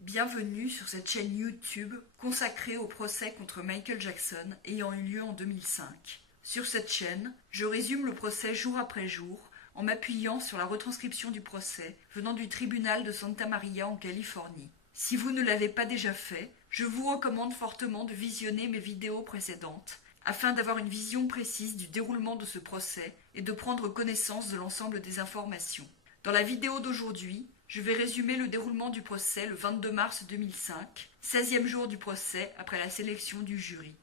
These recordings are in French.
Bienvenue sur cette chaîne YouTube consacrée au procès contre Michael Jackson ayant eu lieu en 2005. Sur cette chaîne, je résume le procès jour après jour en m'appuyant sur la retranscription du procès venant du tribunal de Santa Maria en Californie. Si vous ne l'avez pas déjà fait, je vous recommande fortement de visionner mes vidéos précédentes afin d'avoir une vision précise du déroulement de ce procès et de prendre connaissance de l'ensemble des informations. Dans la vidéo d'aujourd'hui, je vais résumer le déroulement du procès le 22 mars 2005, 16e jour du procès après la sélection du jury.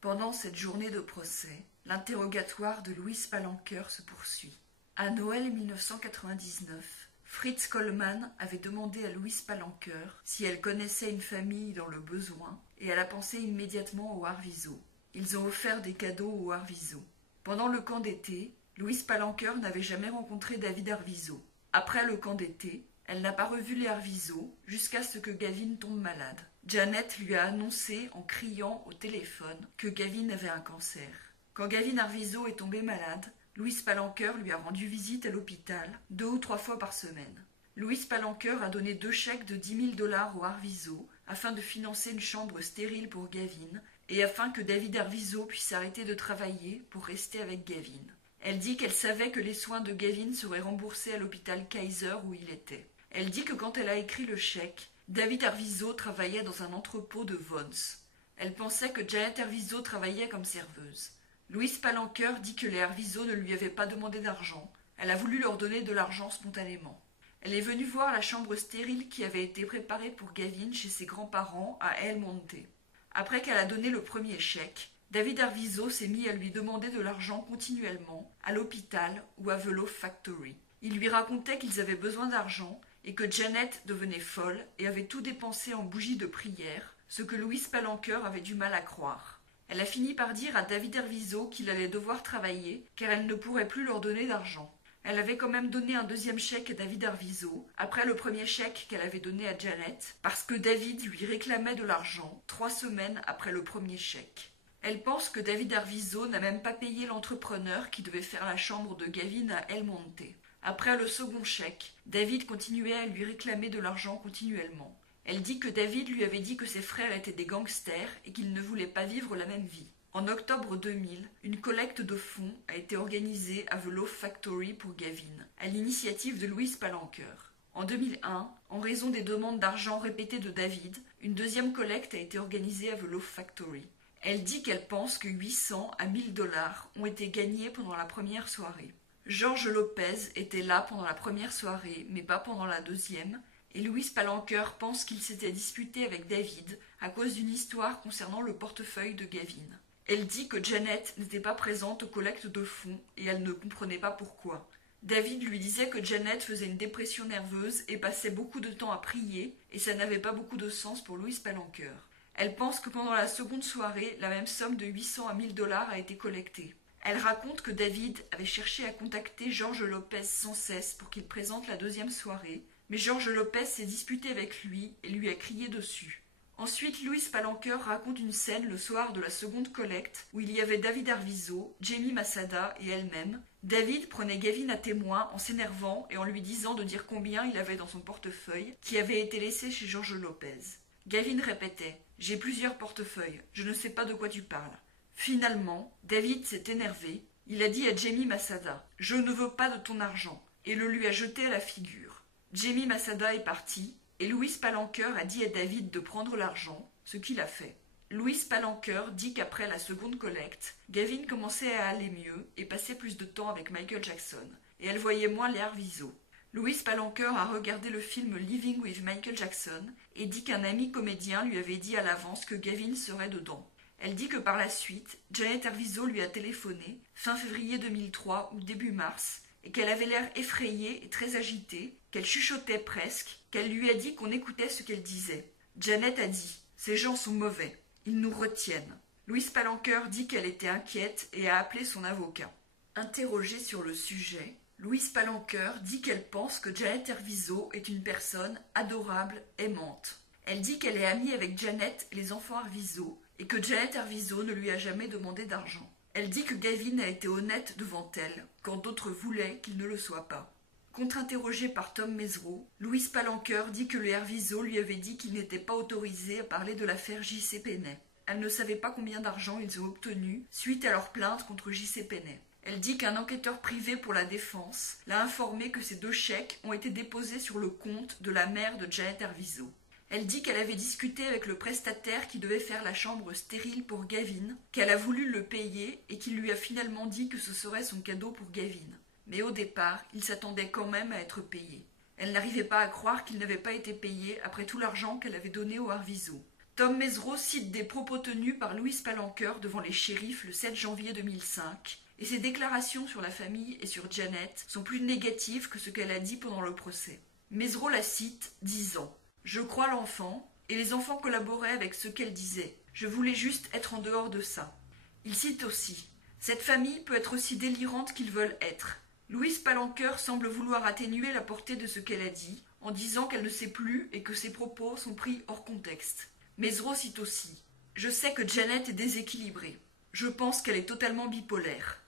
Pendant cette journée de procès, l'interrogatoire de Louise Palanker se poursuit. À Noël 1999, Fritz Coleman avait demandé à Louise Palanker si elle connaissait une famille dans le besoin et elle a pensé immédiatement au Arvizo. Ils ont offert des cadeaux au Arvizo. Pendant le camp d'été, Louise Palanker n'avait jamais rencontré David Arvizo. Après le camp d'été, elle n'a pas revu les Arvizo jusqu'à ce que Gavin tombe malade. Janet lui a annoncé en criant au téléphone que Gavin avait un cancer. Quand Gavin Arvizo est tombé malade, Louise Palanker lui a rendu visite à l'hôpital 2 ou 3 fois par semaine. Louise Palanker a donné 2 chèques de $10 000 au Arvizo afin de financer une chambre stérile pour Gavin et afin que David Arvizo puisse arrêter de travailler pour rester avec Gavin. Elle dit qu'elle savait que les soins de Gavin seraient remboursés à l'hôpital Kaiser où il était. Elle dit que quand elle a écrit le chèque, David Arvizo travaillait dans un entrepôt de Vons. Elle pensait que Janet Arvizo travaillait comme serveuse. Louise Palanker dit que les Arvizo ne lui avaient pas demandé d'argent. Elle a voulu leur donner de l'argent spontanément. Elle est venue voir la chambre stérile qui avait été préparée pour Gavin chez ses grands-parents à El Monte. Après qu'elle a donné le premier chèque, David Arvizo s'est mis à lui demander de l'argent continuellement, à l'hôpital ou à The Loaf Factory. Il lui racontait qu'ils avaient besoin d'argent et que Janet devenait folle et avait tout dépensé en bougies de prière, ce que Louise Palanker avait du mal à croire. Elle a fini par dire à David Arvizo qu'il allait devoir travailler car elle ne pourrait plus leur donner d'argent. Elle avait quand même donné un 2e chèque à David Arvizo, après le premier chèque qu'elle avait donné à Janet, parce que David lui réclamait de l'argent 3 semaines après le premier chèque. Elle pense que David Arvizo n'a même pas payé l'entrepreneur qui devait faire la chambre de Gavin à El Monte. Après le second chèque, David continuait à lui réclamer de l'argent continuellement. Elle dit que David lui avait dit que ses frères étaient des gangsters et qu'ils ne voulaient pas vivre la même vie. En octobre 2000, une collecte de fonds a été organisée à The Loaf Factory pour Gavin, à l'initiative de Louise Palanker. En 2001, en raison des demandes d'argent répétées de David, une 2e collecte a été organisée à The Loaf Factory. Elle dit qu'elle pense que 800 à $1000 ont été gagnés pendant la première soirée. George Lopez était là pendant la première soirée, mais pas pendant la 2e, et Louise Palanker pense qu'il s'était disputé avec David à cause d'une histoire concernant le portefeuille de Gavin. Elle dit que Janet n'était pas présente aux collectes de fonds et elle ne comprenait pas pourquoi. David lui disait que Janet faisait une dépression nerveuse et passait beaucoup de temps à prier et ça n'avait pas beaucoup de sens pour Louise Palanker. Elle pense que pendant la seconde soirée, la même somme de 800 à $1000 a été collectée. Elle raconte que David avait cherché à contacter George Lopez sans cesse pour qu'il présente la 2e soirée, mais George Lopez s'est disputé avec lui et lui a crié dessus. Ensuite, Louise Palanker raconte une scène le soir de la seconde collecte où il y avait David Arvizo, Jamie Masada et elle-même. David prenait Gavin à témoin en s'énervant et en lui disant de dire combien il avait dans son portefeuille qui avait été laissé chez George Lopez. Gavin répétait « J'ai plusieurs portefeuilles, je ne sais pas de quoi tu parles ». Finalement, David s'est énervé. Il a dit à Jamie Masada « Je ne veux pas de ton argent » et le lui a jeté à la figure. Jamie Masada est parti et Louise Palanker a dit à David de prendre l'argent, ce qu'il a fait. Louise Palanker dit qu'après la seconde collecte, Gavin commençait à aller mieux et passait plus de temps avec Michael Jackson, et elle voyait moins les Arvizo. Louise Palanker a regardé le film Living with Michael Jackson et dit qu'un ami comédien lui avait dit à l'avance que Gavin serait dedans. Elle dit que par la suite, Janet Arvizo lui a téléphoné, fin février 2003 ou début mars, et qu'elle avait l'air effrayée et très agitée, qu'elle chuchotait presque, qu'elle lui a dit qu'on écoutait ce qu'elle disait. Janet a dit « Ces gens sont mauvais, ils nous retiennent ». Louise Palanker dit qu'elle était inquiète et a appelé son avocat. Interrogée sur le sujet, Louise Palanker dit qu'elle pense que Janet Arvizo est une personne adorable, aimante. Elle dit qu'elle est amie avec Janet et les enfants Arvizo et que Janet Arvizo ne lui a jamais demandé d'argent. Elle dit que Gavin a été honnête devant elle, quand d'autres voulaient qu'il ne le soit pas. Contre-interrogé par Tom Mesereau, Louise Palanker dit que le Herviso lui avait dit qu'il n'était pas autorisé à parler de l'affaire J.C. Penney. Elle ne savait pas combien d'argent ils ont obtenu suite à leur plainte contre J.C. Penney. Elle dit qu'un enquêteur privé pour la défense l'a informé que ces 2 chèques ont été déposés sur le compte de la mère de Janet Herviso. Elle dit qu'elle avait discuté avec le prestataire qui devait faire la chambre stérile pour Gavin, qu'elle a voulu le payer et qu'il lui a finalement dit que ce serait son cadeau pour Gavin. Mais au départ, il s'attendait quand même à être payé. Elle n'arrivait pas à croire qu'il n'avait pas été payé après tout l'argent qu'elle avait donné au Herviso. Tom Mesereau cite des propos tenus par Louise Palanker devant les shérifs le 7 janvier 2005, et ses déclarations sur la famille et sur Janet sont plus négatives que ce qu'elle a dit pendant le procès. Mesereau la cite, disant « Je crois l'enfant, et les enfants collaboraient avec ce qu'elle disait. Je voulais juste être en dehors de ça. » Il cite aussi « Cette famille peut être aussi délirante qu'ils veulent être. » Louise Palanker semble vouloir atténuer la portée de ce qu'elle a dit, en disant qu'elle ne sait plus et que ses propos sont pris hors contexte. Mesereau cite aussi « Je sais que Janet est déséquilibrée. Je pense qu'elle est totalement bipolaire.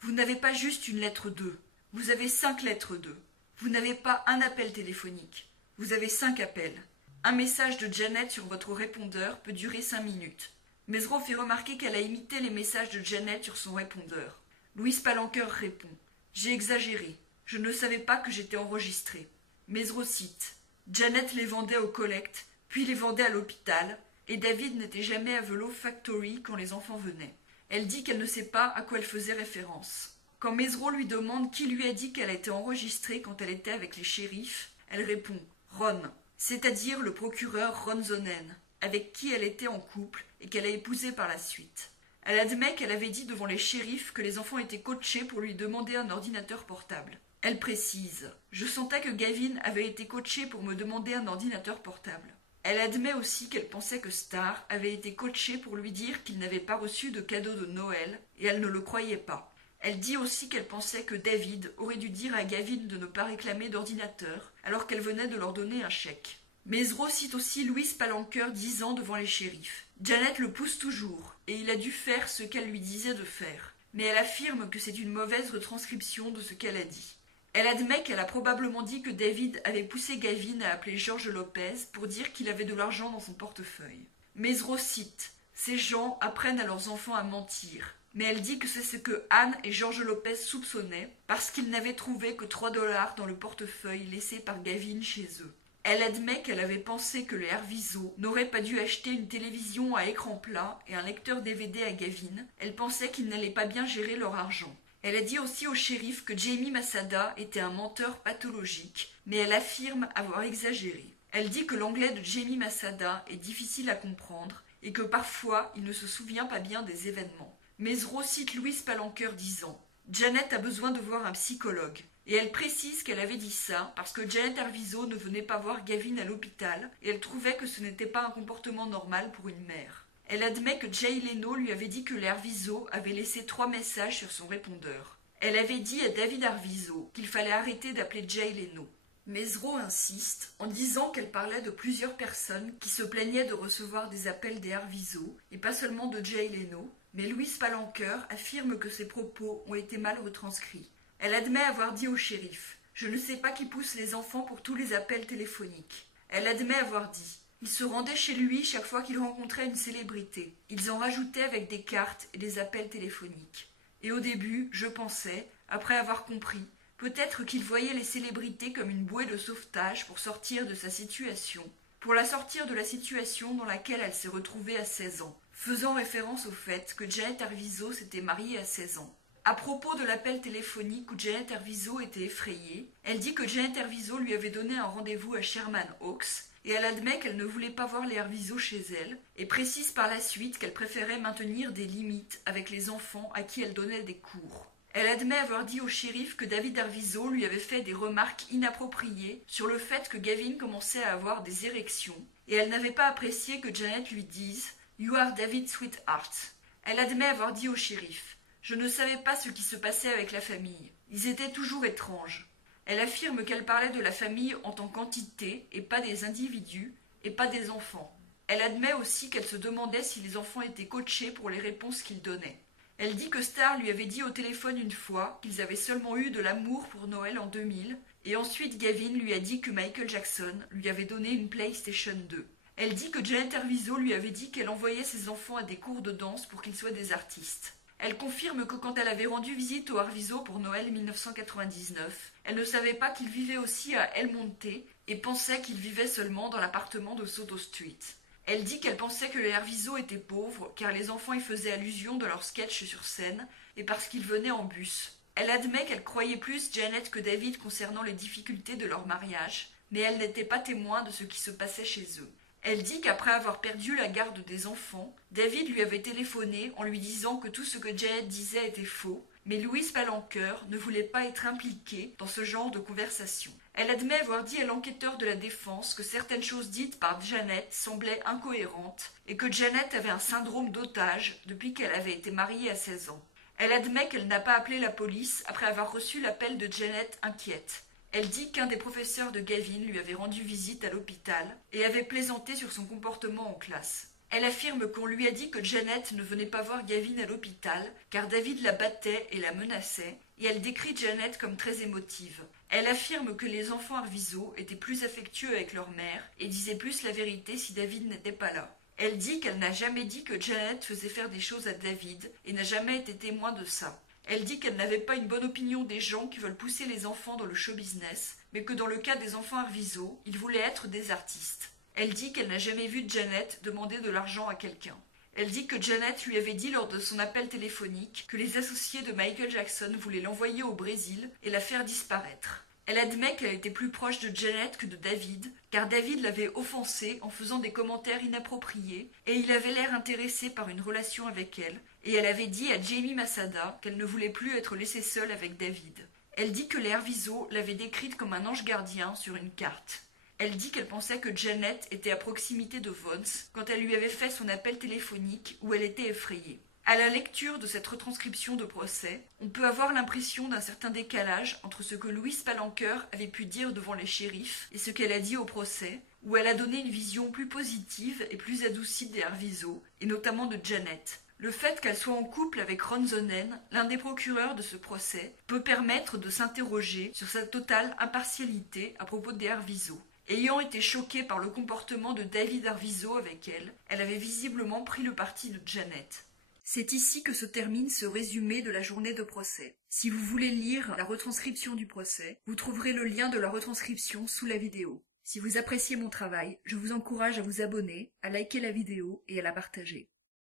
Vous n'avez pas juste une lettre 2, vous avez 5 lettres 2. Vous n'avez pas un appel téléphonique, vous avez 5 appels. Un message de Janet sur votre répondeur peut durer 5 minutes. » Mesereau fait remarquer qu'elle a imité les messages de Janet sur son répondeur. Louise Palanker répond « J'ai exagéré, je ne savais pas que j'étais enregistrée. » Mesereau cite « Janet les vendait au collecte, puis les vendait à l'hôpital, et David n'était jamais à Velo Factory quand les enfants venaient. » Elle dit qu'elle ne sait pas à quoi elle faisait référence. Quand Mesereau lui demande qui lui a dit qu'elle a été enregistrée quand elle était avec les shérifs, elle répond « Ron », c'est-à-dire le procureur Ron Zonen, avec qui elle était en couple et qu'elle a épousé par la suite. Elle admet qu'elle avait dit devant les shérifs que les enfants étaient coachés pour lui demander un ordinateur portable. Elle précise « Je sentais que Gavin avait été coaché pour me demander un ordinateur portable. » Elle admet aussi qu'elle pensait que Star avait été coaché pour lui dire qu'il n'avait pas reçu de cadeau de Noël et elle ne le croyait pas. Elle dit aussi qu'elle pensait que David aurait dû dire à Gavin de ne pas réclamer d'ordinateur alors qu'elle venait de leur donner un chèque. Mesereau cite aussi Louise Palanker disant devant les shérifs « Janet le pousse toujours et il a dû faire ce qu'elle lui disait de faire. » Mais elle affirme que c'est une mauvaise retranscription de ce qu'elle a dit. Elle admet qu'elle a probablement dit que David avait poussé Gavin à appeler George Lopez pour dire qu'il avait de l'argent dans son portefeuille. Mesereau cite « Ces gens apprennent à leurs enfants à mentir. » Mais elle dit que c'est ce que Anne et George Lopez soupçonnaient parce qu'ils n'avaient trouvé que 3 $ dans le portefeuille laissé par Gavin chez eux. Elle admet qu'elle avait pensé que les Herviso n'auraient pas dû acheter une télévision à écran plat et un lecteur DVD à Gavin. Elle pensait qu'ils n'allaient pas bien gérer leur argent. Elle a dit aussi au shérif que Jamie Masada était un menteur pathologique, mais elle affirme avoir exagéré. Elle dit que l'anglais de Jamie Masada est difficile à comprendre et que parfois il ne se souvient pas bien des événements. Mesereau cite Louise Palanker disant « Janet a besoin de voir un psychologue ». Et elle précise qu'elle avait dit ça parce que Janet Herviso ne venait pas voir Gavin à l'hôpital et elle trouvait que ce n'était pas un comportement normal pour une mère. Elle admet que Jay Leno lui avait dit que les Herviso avaient laissé 3 messages sur son répondeur. Elle avait dit à David Herviso qu'il fallait arrêter d'appeler Jay Leno. Mesereau insiste en disant qu'elle parlait de plusieurs personnes qui se plaignaient de recevoir des appels des Herviso et pas seulement de Jay Leno, mais Louise Palanker affirme que ses propos ont été mal retranscrits. Elle admet avoir dit au shérif « Je ne sais pas qui pousse les enfants pour tous les appels téléphoniques. » Elle admet avoir dit « Ils se rendaient chez lui chaque fois qu'ils rencontraient une célébrité. Ils en rajoutaient avec des cartes et des appels téléphoniques. Et au début, je pensais, après avoir compris, peut-être qu'il voyait les célébrités comme une bouée de sauvetage pour sortir de sa situation, pour la sortir de la situation dans laquelle elle s'est retrouvée à 16 ans, faisant référence au fait que Janet Herviso s'était mariée à 16 ans. À propos de l'appel téléphonique où Janet Herviso était effrayée, elle dit que Janet Herviso lui avait donné un rendez-vous à Sherman Oaks et elle admet qu'elle ne voulait pas voir les Herviso chez elle et précise par la suite qu'elle préférait maintenir des limites avec les enfants à qui elle donnait des cours. Elle admet avoir dit au shérif que David Herviso lui avait fait des remarques inappropriées sur le fait que Gavin commençait à avoir des érections et elle n'avait pas apprécié que Janet lui dise « You are David's sweetheart ». Elle admet avoir dit au shérif « Je ne savais pas ce qui se passait avec la famille. Ils étaient toujours étranges. » Elle affirme qu'elle parlait de la famille en tant qu'entité et pas des individus et pas des enfants. Elle admet aussi qu'elle se demandait si les enfants étaient coachés pour les réponses qu'ils donnaient. Elle dit que Star lui avait dit au téléphone une fois qu'ils avaient seulement eu de l'amour pour Noël en 2000 et ensuite Gavin lui a dit que Michael Jackson lui avait donné une PlayStation 2. Elle dit que Janet Arvizo lui avait dit qu'elle envoyait ses enfants à des cours de danse pour qu'ils soient des artistes. Elle confirme que quand elle avait rendu visite au Arvizo pour Noël 1999, elle ne savait pas qu'il vivait aussi à El Monte et pensait qu'il vivait seulement dans l'appartement de Soto Street. Elle dit qu'elle pensait que les Arvizo étaient pauvres car les enfants y faisaient allusion dans leurs sketchs sur scène et parce qu'ils venaient en bus. Elle admet qu'elle croyait plus Janet que David concernant les difficultés de leur mariage, mais elle n'était pas témoin de ce qui se passait chez eux. Elle dit qu'après avoir perdu la garde des enfants, David lui avait téléphoné en lui disant que tout ce que Janet disait était faux, mais Louise Palanker ne voulait pas être impliquée dans ce genre de conversation. Elle admet avoir dit à l'enquêteur de la défense que certaines choses dites par Janet semblaient incohérentes et que Janet avait un syndrome d'otage depuis qu'elle avait été mariée à 16 ans. Elle admet qu'elle n'a pas appelé la police après avoir reçu l'appel de Janet inquiète. Elle dit qu'un des professeurs de Gavin lui avait rendu visite à l'hôpital et avait plaisanté sur son comportement en classe. Elle affirme qu'on lui a dit que Janet ne venait pas voir Gavin à l'hôpital car David la battait et la menaçait, et elle décrit Janet comme très émotive. Elle affirme que les enfants Arvizo étaient plus affectueux avec leur mère et disaient plus la vérité si David n'était pas là. Elle dit qu'elle n'a jamais dit que Janet faisait faire des choses à David et n'a jamais été témoin de ça. Elle dit qu'elle n'avait pas une bonne opinion des gens qui veulent pousser les enfants dans le show business, mais que dans le cas des enfants Arvizo, ils voulaient être des artistes. Elle dit qu'elle n'a jamais vu Janet demander de l'argent à quelqu'un. Elle dit que Janet lui avait dit lors de son appel téléphonique que les associés de Michael Jackson voulaient l'envoyer au Brésil et la faire disparaître. Elle admet qu'elle était plus proche de Janet que de David, car David l'avait offensée en faisant des commentaires inappropriés, et il avait l'air intéressé par une relation avec elle, et elle avait dit à Jamie Masada qu'elle ne voulait plus être laissée seule avec David. Elle dit que les Arvizo l'avaient décrite comme un ange gardien sur une carte. Elle dit qu'elle pensait que Janet était à proximité de Vance quand elle lui avait fait son appel téléphonique où elle était effrayée. À la lecture de cette retranscription de procès, on peut avoir l'impression d'un certain décalage entre ce que Louise Palanker avait pu dire devant les shérifs et ce qu'elle a dit au procès, où elle a donné une vision plus positive et plus adoucie des Arvizo, et notamment de Janet. Le fait qu'elle soit en couple avec Ron Zonen, l'un des procureurs de ce procès, peut permettre de s'interroger sur sa totale impartialité à propos des Arvizo. Ayant été choquée par le comportement de David Arvizo avec elle, elle avait visiblement pris le parti de Janet. C'est ici que se termine ce résumé de la journée de procès. Si vous voulez lire la retranscription du procès, vous trouverez le lien de la retranscription sous la vidéo. Si vous appréciez mon travail, je vous encourage à vous abonner, à liker la vidéo et à la partager.